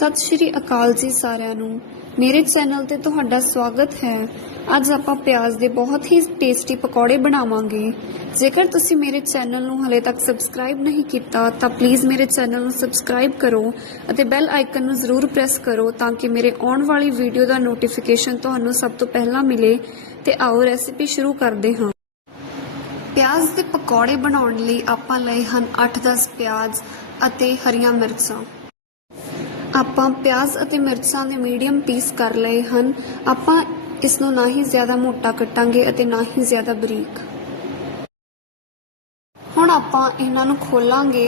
ਸਤਿ ਸ਼੍ਰੀ ਅਕਾਲ ਜੀ ਸਾਰਿਆਂ ਨੂੰ। ਮੇਰੇ ਚੈਨਲ ਤੇ ਤੁਹਾਡਾ ਸਵਾਗਤ ਹੈ। ਅੱਜ ਆਪਾਂ ਪਿਆਜ਼ ਦੇ ਬਹੁਤ ਹੀ ਟੇਸਟੀ ਪਕੌੜੇ ਬਣਾਵਾਂਗੇ। ਜੇਕਰ ਤੁਸੀਂ ਮੇਰੇ ਚੈਨਲ ਨੂੰ ਹਲੇ ਤੱਕ ਸਬਸਕ੍ਰਾਈਬ ਨਹੀਂ ਕੀਤਾ, ਤਾਂ ਪਲੀਜ਼ ਮੇਰੇ ਚੈਨਲ ਨੂੰ ਸਬਸਕ੍ਰਾਈਬ ਕਰੋ ਅਤੇ ਬੈਲ ਆਈਕਨ ਨੂੰ ਜ਼ਰੂਰ ਪ੍ਰੈਸ ਕਰੋ ਤਾਂ ਕਿ ਮੇਰੇ ਆਉਣ ਵਾਲੀ ਵੀਡੀਓ ਦਾ ਨੋਟੀਫਿਕੇਸ਼ਨ ਤੁਹਾਨੂੰ ਸਭ ਤੋਂ ਪਹਿਲਾਂ ਮਿਲੇ ਤੇ ਆਓ ਰੈਸਿਪੀ ਸ਼ੁਰੂ ਕਰਦੇ ਹਾਂ। ਪਿਆਜ਼ ਦੇ ਪਕੌੜੇ ਬਣਾਉਣ ਲਈ ਆਪਾਂ ਲਏ ਹਨ 8-10 ਪਿਆਜ਼ ਅਤੇ ਹਰੀਆਂ ਮਿਰਚਾਂ। ਆਪਾਂ ਪਿਆਜ਼ ਅਤੇ ਮਿਰਚਾਂ ਦੇ ਮੀਡੀਅਮ ਪੀਸ ਕਰ ਲਏ ਹਨ। ਆਪਾਂ ਇਸ ਨੂੰ ਨਾ ਹੀ ਜ਼ਿਆਦਾ ਮੋਟਾ ਕੱਟਾਂਗੇ ਅਤੇ ਨਾ ਹੀ ਜ਼ਿਆਦਾ ਬਰੀਕ। ਹੁਣ ਆਪਾਂ ਇਹਨਾਂ ਨੂੰ ਖੋਲਾਂਗੇ।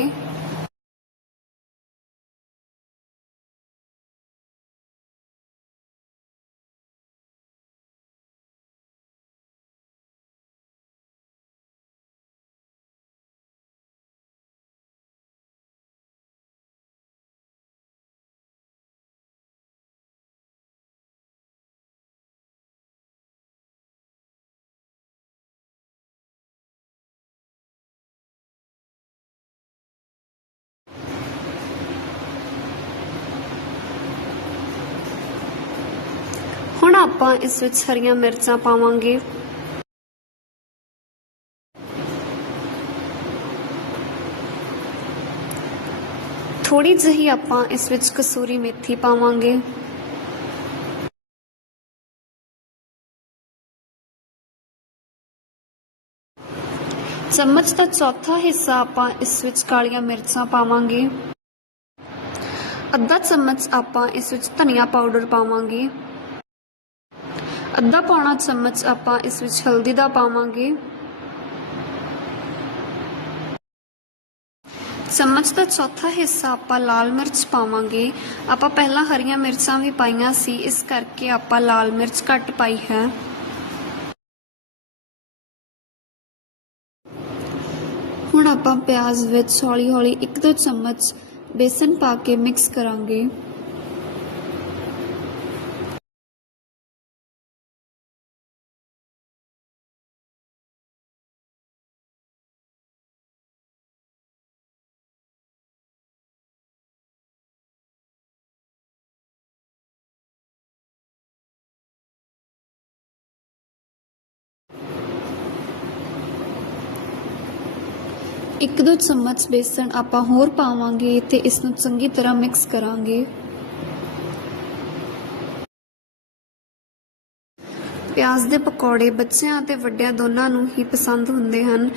ਹੁਣ ਆਪਾਂ ਇਸ ਵਿੱਚ ਹਰੀਆਂ ਮਿਰਚਾਂ ਪਾਵਾਂਗੇ। ਥੋੜੀ ਜਿਹੀ ਆਪਾਂ ਇਸ ਵਿੱਚ ਕਸੂਰੀ ਮੇਥੀ ਪਾਵਾਂਗੇ। ਚਮਚ ਦਾ ਚੌਥਾ ਹਿੱਸਾ ਆਪਾਂ ਇਸ ਵਿੱਚ ਕਾਲੀਆਂ ਮਿਰਚਾਂ ਪਾਵਾਂਗੇ। ਅੱਧਾ ਚਮਚ ਆਪਾਂ ਇਸ ਵਿੱਚ ਧਨੀਆ ਪਾਊਡਰ ਪਾਵਾਂਗੇ। ਅੱਧਾ ਪੌਣਾ ਚਮਚ ਆਪਾਂ ਇਸ ਵਿੱਚ ਹਲਦੀ ਦਾ ਪਾਵਾਂਗੇ। ਚਮਚ ਦਾ ਚੌਥਾ ਹਿੱਸਾ ਆਪਾਂ ਲਾਲ ਮਿਰਚ ਪਾਵਾਂਗੇ। ਆਪਾਂ ਪਹਿਲਾਂ ਹਰੀਆਂ ਮਿਰਚਾਂ ਵੀ ਪਾਈਆਂ ਸੀ, ਇਸ ਕਰਕੇ ਆਪਾਂ ਲਾਲ ਮਿਰਚ ਘੱਟ ਪਾਈ ਹੈ। ਹੁਣ ਆਪਾਂ ਪਿਆਜ਼ ਵਿੱਚ ਹੌਲੀ-ਹੌਲੀ ਇੱਕ ਦੋ ਚਮਚ ਬੇਸਨ ਪਾ ਕੇ ਮਿਕਸ ਕਰਾਂਗੇ। ਇੱਕ ਦੋ ਚਮਚ ਬੇਸਣ ਆਪਾਂ ਹੋਰ ਪਾਵਾਂਗੇ ਤੇ ਇਸ ਨੂੰ ਚੰਗੀ ਤਰ੍ਹਾਂ ਮਿਕਸ ਕਰਾਂਗੇ। ਪਿਆਜ਼ ਦੇ ਪਕੌੜੇ ਬੱਚਿਆਂ ਅਤੇ ਵੱਡਿਆਂ ਦੋਨਾਂ ਨੂੰ ਹੀ ਪਸੰਦ ਹੁੰਦੇ ਹਨ।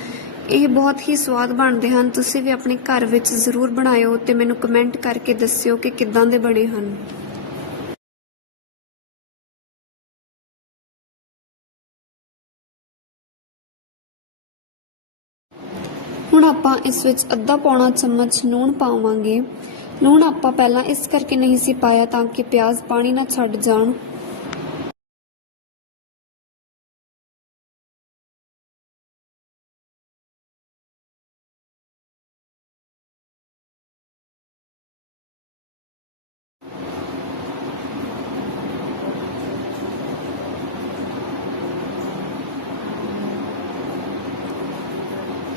ਇਹ ਬਹੁਤ ਹੀ ਸਵਾਦ ਬਣਦੇ ਹਨ। ਤੁਸੀਂ ਵੀ ਆਪਣੇ ਘਰ ਵਿੱਚ ਜ਼ਰੂਰ ਬਣਾਇਓ ਤੇ ਮੈਨੂੰ ਕਮੈਂਟ ਕਰਕੇ ਦੱਸਿਓ ਕਿ ਕਿੱਦਾਂ ਦੇ ਬਣੇ ਹਨ। ਹੁਣ ਆਪਾਂ ਇਸ ਵਿੱਚ ਅੱਧਾ ਪੌਣਾ ਚਮਚ ਲੂਣ ਪਾਵਾਂਗੇ। ਲੂਣ ਆਪਾਂ ਪਹਿਲਾਂ ਇਸ ਕਰਕੇ ਨਹੀਂ ਸੀ ਪਾਇਆ ਤਾਂ ਕਿ ਪਿਆਜ਼ ਪਾਣੀ ਨਾ ਛੱਡ ਜਾਣ।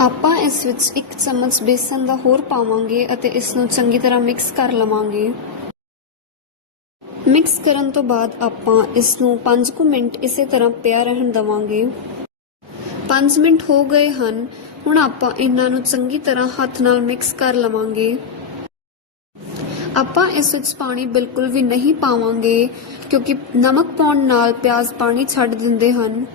ਆਪਾਂ ਇਸ ਵਿੱਚ ਇੱਕ ਚਮਚ ਬੇਸਨ ਦਾ ਹੋਰ ਪਾਵਾਂਗੇ ਅਤੇ ਇਸ ਨੂੰ ਚੰਗੀ ਤਰ੍ਹਾਂ ਮਿਕਸ ਕਰ ਲਵਾਂਗੇ। ਮਿਕਸ ਕਰਨ ਤੋਂ ਬਾਅਦ ਆਪਾਂ ਇਸ ਨੂੰ 5 ਕੁ ਮਿੰਟ ਇਸੇ ਤਰ੍ਹਾਂ ਪਿਆ ਰਹਿਣ ਦਵਾਂਗੇ। 5 ਮਿੰਟ ਹੋ ਗਏ ਹਨ, ਹੁਣ ਆਪਾਂ ਇਹਨਾਂ ਨੂੰ ਚੰਗੀ ਤਰ੍ਹਾਂ ਹੱਥ ਨਾਲ ਮਿਕਸ ਕਰ ਲਵਾਂਗੇ। ਆਪਾਂ ਇਸ ਵਿੱਚ ਪਾਣੀ ਬਿਲਕੁਲ ਵੀ ਨਹੀਂ ਪਾਵਾਂਗੇ, ਕਿਉਂਕਿ ਨਮਕ ਪਾਉਣ ਨਾਲ ਪਿਆਜ਼ ਪਾਣੀ ਛੱਡ ਦਿੰਦੇ ਹਨ।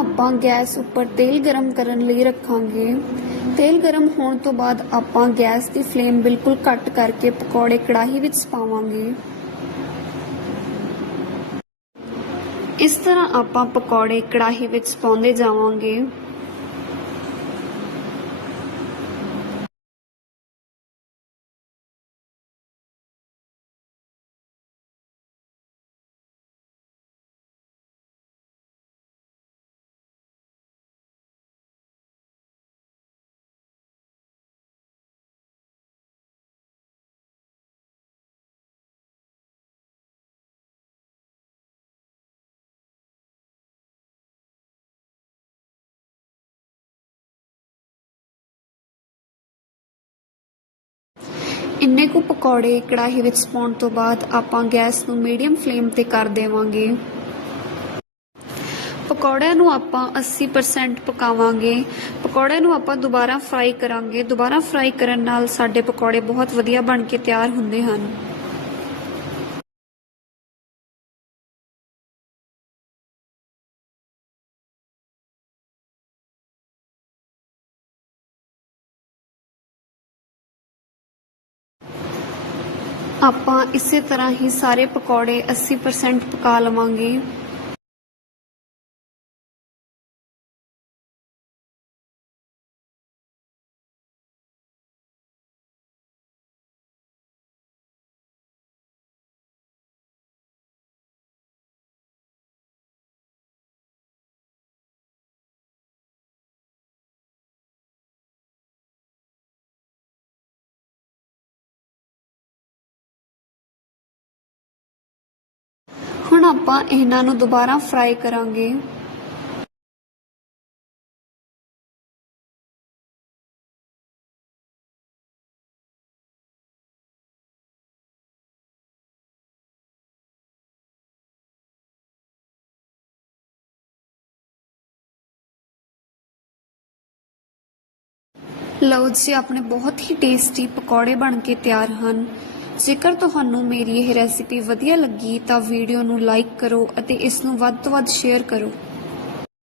ਆਪਾਂ ਗੈਸ ਉੱਪਰ ਤੇਲ ਗਰਮ ਕਰਨ ਲਈ ਰੱਖਾਂਗੇ। ਤੇਲ ਗਰਮ ਹੋਣ ਤੋਂ ਬਾਅਦ ਆਪਾਂ ਗੈਸ ਦੀ ਫਲੇਮ ਬਿਲਕੁਲ ਘੱਟ ਕਰਕੇ ਪਕੌੜੇ ਕੜਾਹੀ ਵਿੱਚ ਪਾਵਾਂਗੇ ਇਸ ਤਰ੍ਹਾਂ ਆਪਾਂ ਪਕੌੜੇ ਕੜਾਹੀ ਵਿੱਚ ਪਾਉਂਦੇ ਜਾਵਾਂਗੇ। ਇੰਨੇ ਕੁ ਪਕੌੜੇ ਕੜਾਹੀ ਵਿੱਚ ਪਾਉਣ ਤੋਂ ਬਾਅਦ ਆਪਾਂ ਗੈਸ ਨੂੰ ਮੀਡੀਅਮ ਫਲੇਮ ਤੇ ਕਰ ਦੇਵਾਂਗੇ। ਪਕੌੜਿਆਂ ਨੂੰ ਆਪਾਂ 80% ਪਕਾਵਾਂਗੇ। ਪਕੌੜਿਆਂ ਨੂੰ ਆਪਾਂ ਦੁਬਾਰਾ ਫਰਾਈ ਕਰਾਂਗੇ। ਦੁਬਾਰਾ ਫਰਾਈ ਕਰਨ ਨਾਲ ਸਾਡੇ ਪਕੌੜੇ ਬਹੁਤ ਵਧੀਆ ਬਣ ਕੇ ਤਿਆਰ ਹੁੰਦੇ ਹਨ। ਆਪਾਂ ਇਸੇ ਤਰ੍ਹਾਂ ਹੀ ਸਾਰੇ ਪਕੌੜੇ 80% ਪਕਾ ਲਵਾਂਗੇ। ਆਪਾਂ ਇਹਨਾਂ ਨੂੰ ਦੁਬਾਰਾ ਫਰਾਈ ਕਰਾਂਗੇ। ਲਓ ਜੀ, ਆਪਣੇ ਬਹੁਤ ਹੀ ਟੇਸਟੀ ਪਕੌੜੇ ਬਣ ਕੇ ਤਿਆਰ ਹਨ। ਜੇਕਰ ਤੁਹਾਨੂੰ ਮੇਰੀ ਇਹ ਰੈਸਿਪੀ ਵਧੀਆ ਲੱਗੀ ਤਾਂ ਵੀਡੀਓ ਨੂੰ ਲਾਈਕ ਕਰੋ ਅਤੇ ਇਸ ਨੂੰ ਵੱਧ ਤੋਂ ਵੱਧ ਸ਼ੇਅਰ ਕਰੋ।